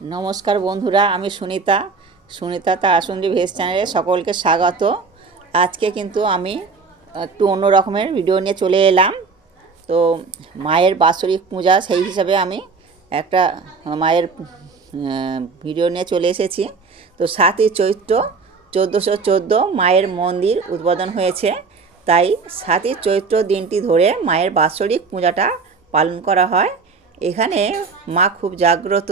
নমস্কার বন্ধুরা, আমি সুনিতা। সুনিতা তার আসন্দি ভেজ চ্যানেলে সকলকে স্বাগত। আজকে কিন্তু আমি একটু অন্য রকমের ভিডিও নিয়ে চলে এলাম। তো মায়ের বাৎসরিক পূজা, সেই হিসাবে আমি একটা মায়ের ভিডিও নিয়ে চলে এসেছি। তো সাতই চৈত্র চোদ্দোশো চোদ্দ মায়ের মন্দির উদ্বোধন হয়েছে। তাই সাতই চৈত্র দিনটি ধরে মায়ের বাৎসরিক পূজাটা পালন করা হয়। এখানে মা খুব জাগ্রত।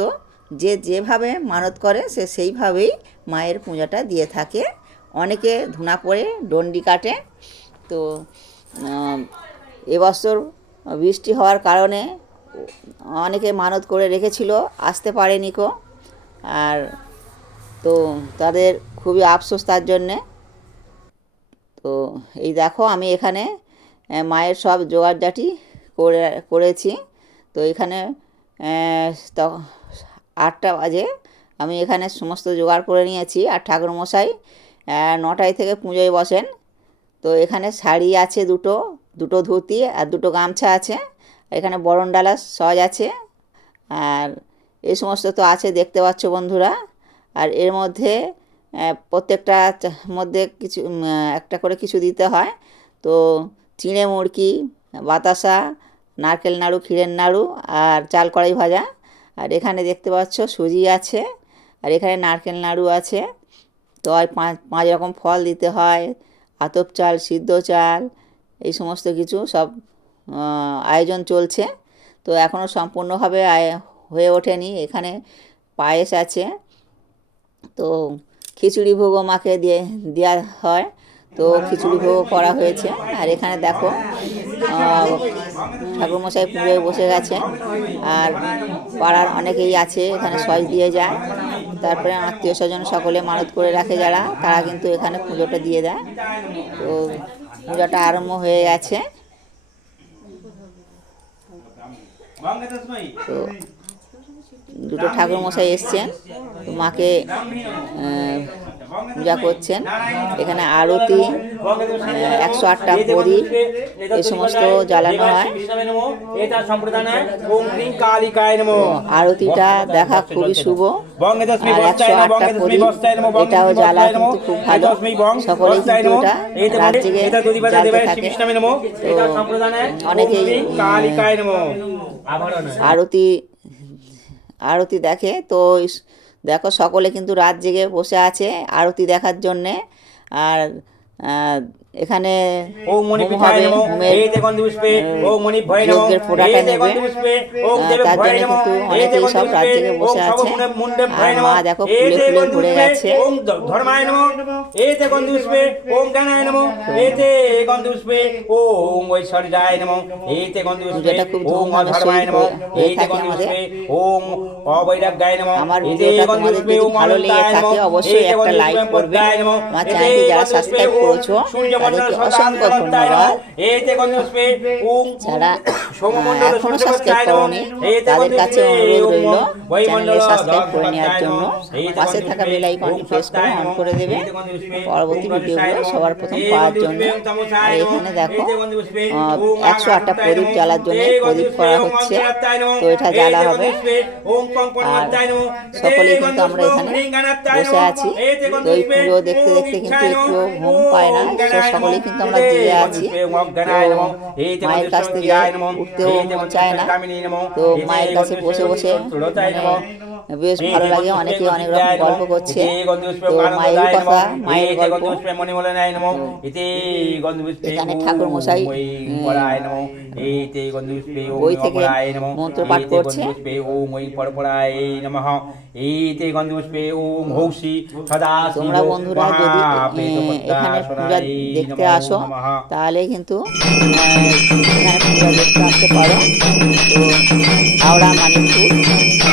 যে যেভাবে মানত করে, সে সেইভাবেই মায়ের পূজাটা দিয়ে থাকে। অনেকে ধুনা পড়ে ডন্ডি কাটে। তো এবছর বৃষ্টি হওয়ার কারণে অনেকে মানত করে রেখেছিল, আসতে পারেনি কো। আর তো, তাদের খুবই আফসোস তার জন্যে। তো, এই দেখো আমি এখানে মায়ের সব জোগাড়জাটি করে, করেছি। তো এখানে আটটা বাজে। আমি এখানে সমস্ত জোগাড় করে নিয়েছি আর ঠাকুরমশাই নটায় থেকে পুজোয় বসেন। তো এখানে শাড়ি আছে দুটো দুটো ধুতি আর দুটো গামছা আছে। এখানে বরণডালা সজ আছে। আর এই সমস্ত তো আছে, দেখতে পাচ্ছ বন্ধুরা। আর এর মধ্যে প্রত্যেকটা মধ্যে কিছু একটা করে কিছু দিতে হয়। তো চিঁড়ে মুড়কি, বাতাসা, নারকেল নাড়ু, ক্ষীরের নাড়ু আর চাল কড়াই ভাজা। আর এখানে দেখতে পাচ্ছ সুজি আছে, আর এখানে নারকেল নাড়ু আছে। তো আর পাঁচ পাঁচ রকম ফল দিতে হয়, আতপ চাল, সিদ্ধ চাল, এই সমস্ত কিছু সব আয়োজন চলছে। তো এখনও সম্পূর্ণভাবে হয়ে ওঠেনি। এখানে পায়েস আছে। তো খিচুড়ি ভোগও মাকে দিয়ে দেওয়া হয়। তো খিচুড়ি ভোগও করা হয়েছে। আর এখানে দেখো ঠাকুরমশাই পুজোয় বসে গেছে। আর পাড়ার অনেকেই আছে, এখানে সজ দিয়ে যায়। তারপরে আত্মীয় স্বজন সকলে মানত করে রাখে যারা, তারা কিন্তু এখানে পুজোটা দিয়ে দেয়। তো পুজোটা আরম্ভ হয়ে গেছে। তো দুটো ঠাকুর মশাই এসছেন মাকে পূজা করছেন। এখানে আরতি একশো আটটা প্রদীপ এই সমস্ত জ্বালানো হয়। আরতিটা দেখা খুবই শুভ। আর একশো আটটা প্রদীপ এটাও জ্বালা কিন্তু খুব ভালো। সকলেই কিন্তু এটা রাত জেগে জ্বালতে থাকে। তো অনেকেই আরতি আরতি দেখে। তো দেখো সকলে কিন্তু রাত জেগে বসে আছে আরতি দেখার জন্যে। আর এখানে ওম মণি হোম পিঠায় হবে নমো হোমের এতে গন্ধ পুষ্পে আহ, ওম মণি ভয় নমো যজ্ঞের ফোঁটাটা এতে নেবে তার ভয় জন্য কিন্তু অনেকেই সব রাত জেগে বসে আছে আর মা দেখো ফুলে ফুলে ভরে গেছে পূজাটা খুব সহিত নমো হয়ে থাকে গন্ধ আমাদের। আমার ভিডিওটা তোমাদের যদি ভালো লেগে থাকে অবশ্যই একটা লাইক করবে আমার চ্যানেলটি যারা সাবস্ক্রাইব করেছ অসংখ্য ধন্যবাদ। যারা এখনও সাবস্ক্রাইব করনি তাদের কাছে অনুরোধ রইল চ্যানেলে সাবস্ক্রাইব করে নেওয়ার জন্য পাশে থাকা বেল আইকনটি প্রেস করে অন করে দেবে। পরবর্তী ভিডিওগুলো সবার প্রথম পাওয়ার জন্য। আর এখানে দেখো একশো আটটা প্রদীপ জ্বালার জন্য প্রদীপ করা হচ্ছে। তো এটা জ্বালা হবে। আর সকলেই কিন্তু আমরা এখানে বসে আছি। তো এই পুজো দেখতে দেখতে কিন্তু একটু ঘুম পায় না। সকলেই কিন্তু আমরা জেগে আছি। তো মায়ের কাছ থেকে উঠতেও চায় না। তো মায়ের কাছে বসে বসে মানে বেশ ভালো লাগে অনেকে অনেক রকম গল্প করছে। তো মায়ের কথা মায়ের গল্প। এখানে ঠাকুর মশাই বই থেকে মন্ত্র পাঠ করছে। তোমরা বন্ধুরা যদি এখানে পূজা দেখতে আসো তাহলে কিন্তু এখানে পূজা দেখতে আসতে পারো। তো হাওড়া মানিকপুর।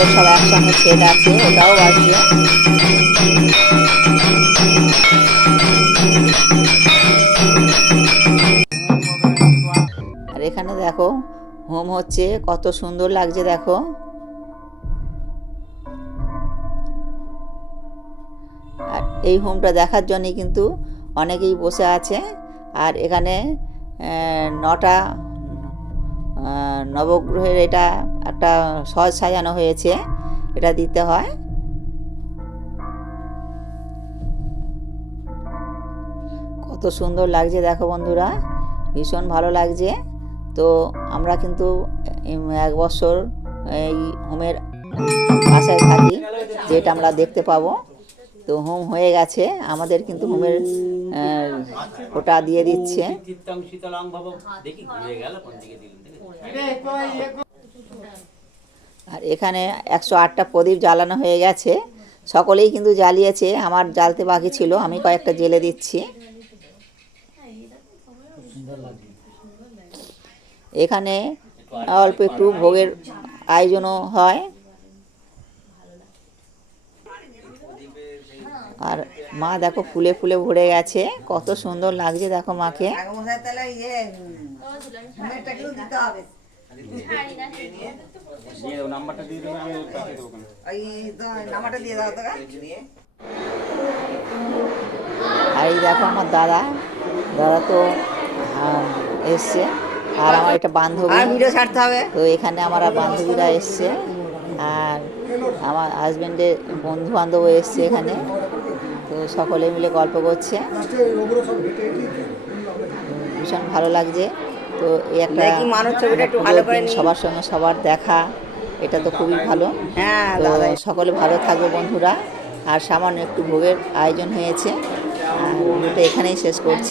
কাঁসর সব একসঙ্গে সেট আছে ওটাও বাজছে আর এখানে দেখো, হোম হচ্ছে, কত সুন্দর লাগছে দেখো। আর এই হোমটা দেখার জন্যে কিন্তু অনেকেই বসে আছে। আর এখানে নটা নবগ্রহের এটা একটা সজ সাজানো হয়েছে এটা দিতে হয়। কত সুন্দর লাগছে দেখো বন্ধুরা ভীষণ ভালো লাগছে। তো আমরা কিন্তু এক বছর এই হোমের আশায় থাকি যেটা আমরা দেখতে পাবো। তো হোম হয়ে গেছে আমাদের কিন্তু হোমের ওটা দিয়ে দিচ্ছে। আর এখানে একশো আটটা প্রদীপ জ্বালানো হয়ে গেছে। সকলেই কিন্তু জ্বালিয়েছে, আমার জ্বালতে বাকি ছিল, আমি কয়েকটা জেলে দিচ্ছি। এখানে অল্প একটু ভোগের আয়োজনও হয়। আর মা দেখো ফুলে ফুলে ভরে গেছে, কত সুন্দর লাগছে দেখো মাকে। মশাই তাহলে মেয়েটা কিন্তু দিতে হবে দিয়ে দাও নাম্বারটা দিয়ে দেবে আমি পাঠিয়ে দেবো কেন ওই দিয়ে দাও তো আর এই দেখো আমার দাদা। দাদা তো এসছে। আর আমার একটা বান্ধবী। আর ভিডিও ছাড়তে হবে। তো এখানে আমার বান্ধবীরা এসছে। আর আমার হাজব্যান্ডের বন্ধু বান্ধবও এসছে এখানে। তো সকলে মিলে গল্প করছে। ভীষণ ভালো লাগছে। তো এই একটা মানব মানুষ ছবিটা একটু ভালো করে সবার সঙ্গে সবার দেখা এটা তো খুবই ভালো। হ্যাঁ দাদা। সকলে ভালো থাকবে বন্ধুরা। আর সামান্য একটু ভোগের আয়োজন হয়েছে। আর ভিডিওটা এখানেই শেষ করছি।